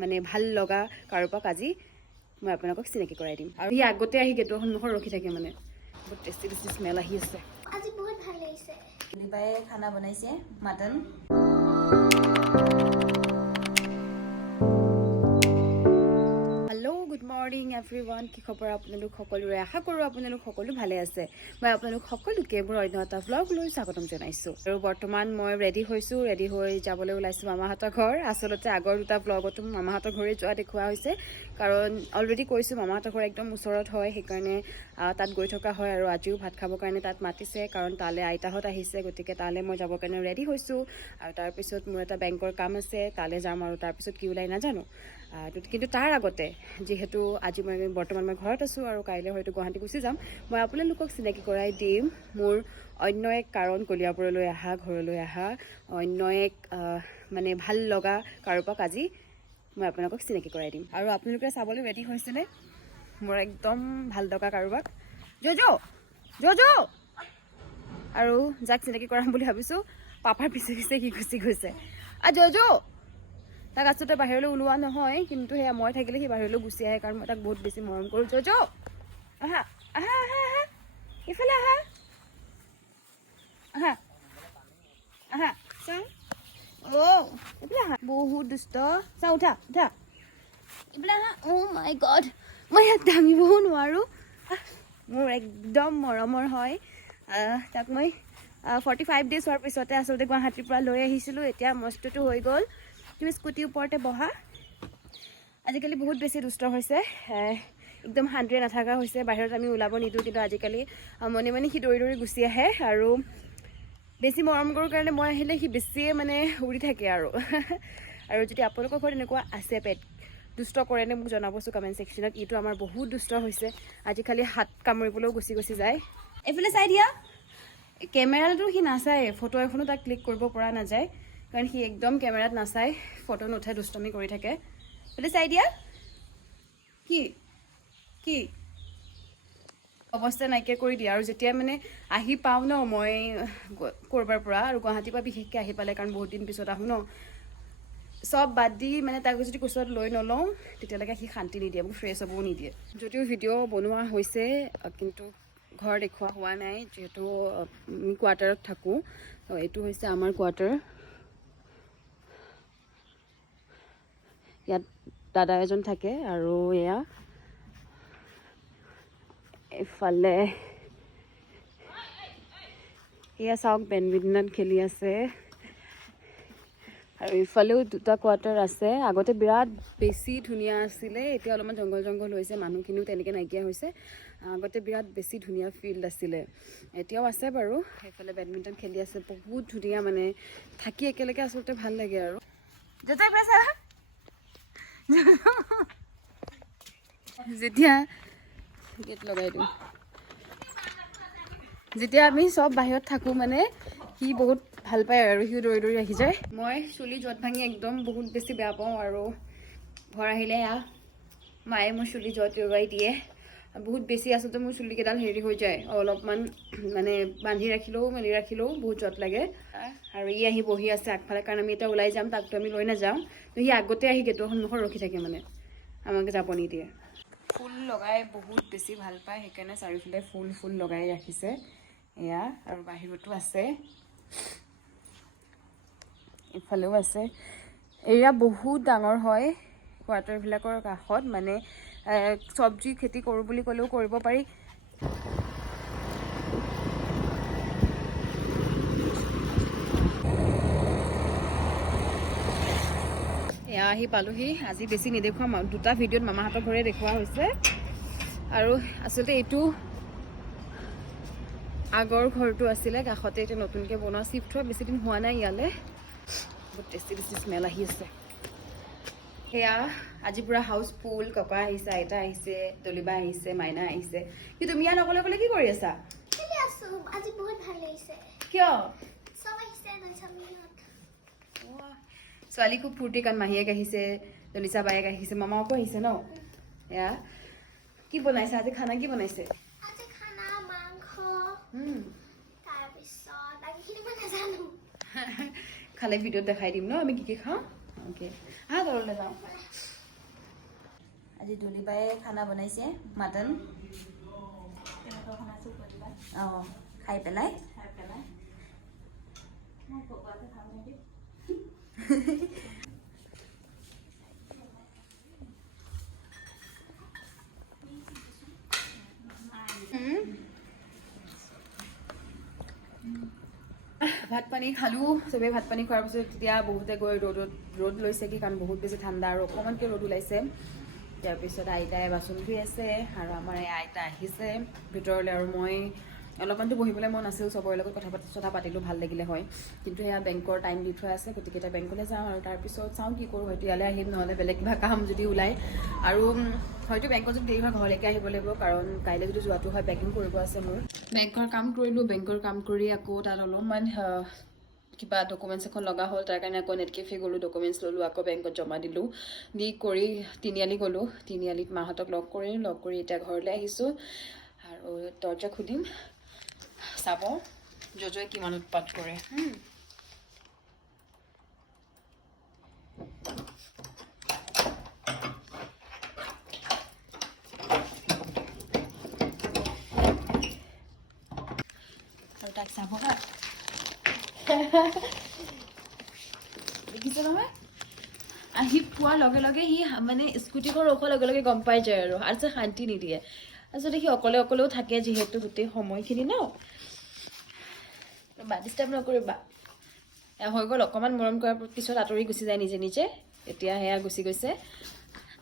মানে ভাল লগা কাৰোবাক আজি মই আপোনালোকক চিনাকি কৰাই দিম। আৰু সি আগতে আহি গেটৰ সন্মুখত ৰখি থাকে মানে। বহুত টেষ্টি টেষ্টি স্মেল আহি আছে। আজি বহুত ভাল লাগিছে। খানা বনাইছে মাটন। এভৰি ওৱান কি খবৰ আপোনালোক সকলোৰে? আশা কৰোঁ আপোনালোক সকলো ভালে আছে। মই আপোনালোক সকলোকে মোৰ অন্য এটা ব্লগলৈ স্বাগতম জনাইছোঁ। আৰু বৰ্তমান মই ৰেডি হৈছোঁ ৰেডি হৈ যাবলৈ ওলাইছোঁ মামাহঁতৰ ঘৰ। আচলতে আগৰ দুটা ব্লগতো মামাহঁতৰ ঘৰে যোৱা দেখুওৱা হৈছে। কাৰণ অলৰেডি কৈছোঁ মামাহঁতৰ ঘৰ একদম ওচৰত হয় সেইকাৰণে তাত গৈ থকা হয় আৰু আজিও ভাত খাবৰ কাৰণে তাত মাতিছে কাৰণ তালৈ আইতাহঁত আহিছে গতিকে তালৈ মই যাবৰ কাৰণে ৰেডি হৈছোঁ। আৰু তাৰপিছত মোৰ এটা বেংকৰ কাম আছে তালৈ যাম আৰু তাৰপিছত কি ওলাই নাজানো। কিন্তু তাৰ আগতে, যিহেতু আজি মই বৰ্তমান মই ঘৰত আছোঁ আৰু কাইলৈ হয়তো গুৱাহাটী গুচি যাম, মই আপোনালোকক চিনাকি কৰাই দিম মোৰ অন্য এক কাৰণ কলিয়াবৰলৈ অহা, ঘৰলৈ অহা, অন্য এক মানে ভালো লগা কাৰোবাক আজি মই আপোনালোকক চিনাকি কৰাই দিম। আৰু আপোনালোকে চাবলৈ ৰেডি হৈছেনে? মোৰ একদম ভালো লগা কাৰোবাক। য'জ য'জ আৰু যাক চিনাকি কৰাম বুলি ভাবিছোঁ, পাপাৰ পিছে পিছে সি গুচি গৈছে। আ য'জ তাক আচলতে বাহিৰলৈ ওলোৱা নহয় কিন্তু সেয়া মই থাকিলে সি বাহিৰলৈ গুচি আহে কাৰণ মই তাক বহুত বেছি মৰম কৰোঁ। য'জ আহা আহা আহা আহা। ইফালে আহা। আহা। আহা। চাওঁ। এইফালে বহুত দুষ্ট। চাওঁ উঠা উঠা। এইফালে আহা। অ' মাই গড মই ইয়াক দাঙিবও নোৱাৰোঁ। মোৰ একদম মৰমৰ হয়। তাক মই ফৰ্টি ফাইভ ডেজ হোৱাৰ পিছতে আচলতে গুৱাহাটীৰ পৰা লৈ আহিছিলোঁ। এতিয়া মস্তুটো হৈ গ'ল। তুমি স্কুটিৰ ওপৰতে বহা। আজিকালি বহুত বেছি দুষ্ট হৈছে। একদম শান্তিৰে নাথাকা হৈছে। বাহিৰত আমি ওলাব নিদিওঁ, কিন্তু আজিকালি মনে মনে সি দৌৰি দৌৰি গুচি আহে আৰু বেছি মৰম কৰোঁ কাৰণে মই আহিলে সি বেছিয়ে মানে উৰি থাকে আৰু। আৰু যদি আপোনালোকৰ ঘৰত এনেকুৱা আছে পেট দুষ্ট কৰেনে মোক জনাবচোন কমেণ্ট ছেকশ্যনত ইটো আমাৰ বহুত দুষ্ট হৈছে। আজিকালি হাত কামুৰিবলৈও গুচি গুচি যায়। এইফালে চাই দিয়া। কেমেৰাটো সি নাচায়। ফটো এখনও তাক ক্লিক কৰিব পৰা নাযায়। কাৰণ সি একদম কেমেৰাত নাচায় ফটো নুঠে দুষ্টমি কৰি থাকে। এইফালে চাই দিয়া কি? কি? অৱস্থা নাইকিয়া কৰি দিয়ে। আৰু যেতিয়া মানে আহি পাওঁ ন মই ক'ৰবাৰ পৰা আৰু গুৱাহাটীৰ পৰা বিশেষকৈ আহি পালে কাৰণ বহুত দিন পিছত আহোঁ ন। চব বাদ দি মানে তাক যদি কোচত লৈ নলওঁ তেতিয়ালৈকে সি শান্তি নিদিয়ে মোক ফ্ৰেছ হ'বও নিদিয়ে। যদিও ভিডিঅ' বনোৱা হৈছে কিন্তু ঘৰ দেখুওৱা হোৱা নাই যিহেতু আমি কোৱাৰ্টাৰত থাকোঁ। এইটো হৈছে আমাৰ কোৱাৰ্টাৰ ইয়াত দাদা এজন থাকে আৰু এয়া এইফালে এয়া চাওক বেডমিণ্টন খেলি আছে। আৰু ইফালেও দুটা কোৱাৰ্টাৰ আছে। আগতে বিৰাট বেছি ধুনীয়া আছিলে এতিয়া অলপমান জংঘল জংঘল হৈছে মানুহখিনিও তেনেকৈ নাইকিয়া হৈছে। আগতে বিৰাট বেছি ধুনীয়া ফিল্ড আছিলে। এতিয়াও আছে বাৰু সেইফালে বেডমিণ্টন খেলি আছে। বহুত ধুনীয়া মানে থাকি একেলগে আচলতে ভাল লাগে আৰু। যেতিয়া গেট লগাই দিওঁ। যেতিয়া আমি চব বাহিৰত থাকোঁ মানে সি বহুত ভাল পায় আৰু সিও দৌৰি দৌৰি আহি যায়। মই চুলি য'ত ভাঙি একদম বহুত বেছি বেয়া পাওঁ আৰু ঘৰ আহিলে মায়ে মোৰ চুলি য'ত এৰুৱাই দিয়ে। বহুত বেছি আচলতে মোৰ চুলিকেইডাল হেৰি হৈ যায়। অলপমান মানে বান্ধি ৰাখিলেও, মেলি ৰাখিলেও বহুত যত লাগে। আৰু ই আহি বহি আছে আগফালে কাৰণ আমি এতিয়া ওলাই যাম, তাকতো আমি লৈ নাযাওঁ। তো সি আগতে আহি গেটৰ সন্মুখত ৰখি থাকে মানে আমাক যাব নিদিয়ে ফুল লগাই বহুত বেছি ভালো পায়, সেইকাৰণে চাৰিওফালে ফুল ফুল লগাই ৰাখিছে। এয়া, আৰু বাহিৰতো আছে। ইফালেও আছে। এয়া বহুত ডাঙৰ হয় কোৱাৰ্টাৰবিলাকৰ কাষত। মানে চব্জি খেতি কৰোঁ বুলি ক'লেও কৰিব পাৰি। এয়া আহি পালোহি। আজি বেছি নেদেখুৱাম দুটা ভিডিঅ'ত মামাহঁতৰ ঘৰে দেখুওৱা হৈছে। আৰু আচলতে এইটো আগৰ ঘৰটো আছিলে, কাষতে এতিয়া নতুনকৈ বনোৱা। চিফ্ট হোৱা বেছি দিন হোৱা নাই ইয়ালৈ। বহুত টেষ্টি টেষ্টি স্মেল আহি আছে। সেয়া আজি পূৰা হাউচফুল ককা আহিছে আইতা আহিছে দলিবা আহিছে মাইনা আহিছে। কি তুমি ইয়াত অকলে অকলে কি কৰি আছা? কিয়? ছোৱালী খুব ফূৰ্তি কাৰণ মাহীয়েক আহিছে দলিচা বায়েক আহিছে মামাকো আহিছে ন? এয়া কি বনাইছে আজি খানা কি বনাইছে? খালে ভিডিঅ'ত দেখাই দিম ন আমি কি কি খাওঁ? যাওঁ আজি দুলিবাই খানা বনাইছে মাটন। অঁ খাই পেলাই। ভাত পানী খালোঁ চবেই ভাত পানী খোৱাৰ পিছত তেতিয়া বহুতে গৈ ৰ'দত ৰ'দ লৈছেগৈ কাৰণ বহুত বেছি ঠাণ্ডা আৰু অকণমানকৈ ৰ'দ ওলাইছে। তাৰপিছত আইতাই বাচন ধুই আছে আৰু আমাৰ এই আইতা আহিছে ভিতৰলৈ আৰু মই অলপমানতো বহিবলৈ মন আছিল চবৰে লগত কথা পাতি চথা পাতিলোঁ ভাল লাগিলে হয়। কিন্তু সেয়া বেংকৰ টাইম দি থোৱা আছে গতিকে এতিয়া বেংকলৈ যাওঁ আৰু তাৰপিছত চাওঁ কি কৰোঁ হয়তো ইয়ালৈ আহিম নহ'লে বেলেগ কিবা কাম যদি ওলায়। আৰু হয়তো বেংকত যদি দেৰি হয় ঘৰলৈকে আহিব লাগিব কাৰণ কাইলৈ যদি যোৱাটো হয় পেকিং কৰিব আছে মোৰ। বেংকৰ কাম কৰিলোঁ বেংকৰ কাম কৰি আকৌ তাত অলপমান কিবা ডকুমেণ্টছ এখন লগা হ'ল তাৰ কাৰণে আকৌ নেটকেফে গ'লোঁ ডকুমেণ্টছ ল'লোঁ আকৌ বেংকত জমা দিলোঁ। দি কৰি তিনিআলি গ'লোঁ তিনিআলিত মাহঁতক লগ কৰিলোঁ লগ কৰি এতিয়া ঘৰলৈ আহিছোঁ। আৰু দৰ্জা খুলিম চাব জজয়ে কিমান উৎপাত কৰে। তাক চাব দেখিছে নহয়? আহি পোৱাৰ লগে লগে সি মানে স্কুটিখন ৰখোৱাৰ লগে লগে গম পাই যায় আৰু। আৰু শান্তি নিদিয়ে। আচলতে সি অকলে অকলেও থাকে যিহেতু গোটেই সময়খিনি ন। বা ডিষ্টাৰ্ব নকৰিবা। হৈ গ'ল। অকণমান মৰম কৰাৰ পিছত আঁতৰি গুচি যায় নিজে নিজে। এতিয়া সেয়া গুচি গৈছে।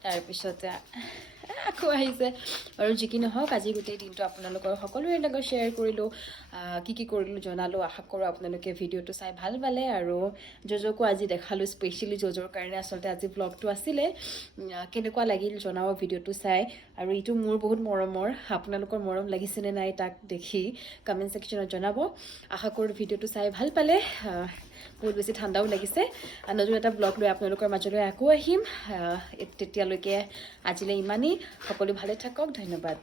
তাৰপিছতে আকৌ আহিছে। আৰু যি কি নহওক, আজি গোটেই দিনটো আপোনালোকৰ সকলোৰে লগত শ্বেয়াৰ কৰিলোঁ কি কি কৰিলোঁ জনালোঁ। আশা কৰোঁ আপোনালোকে ভিডিঅ'টো চাই ভালো পালে। আৰু জজকো আজি দেখালোঁ স্পেচিয়েলি জজৰ কাৰণে। আচলতে আজি ব্লগটো আছিলে। কেনেকুৱা লাগিল জনাব ভিডিঅ'টো চাই। আৰু ইটো মোৰ বহুত মৰমৰ। আপোনালোকৰ মৰম লাগিছেনে নাই তাক দেখি কমেণ্ট ছেকশ্যনত জনাব। আশা কৰোঁ ভিডিঅ'টো চাই ভালো পালে। বহুত বেছি ঠাণ্ডাও লাগিছে। নতুন এটা ব্লগ লৈ আপোনালোকৰ মাজলৈ আকৌ আহিম। তেতিয়ালৈকে আজিলৈ ইমানেই। সকলো ভালে থাকক ধন্যবাদ।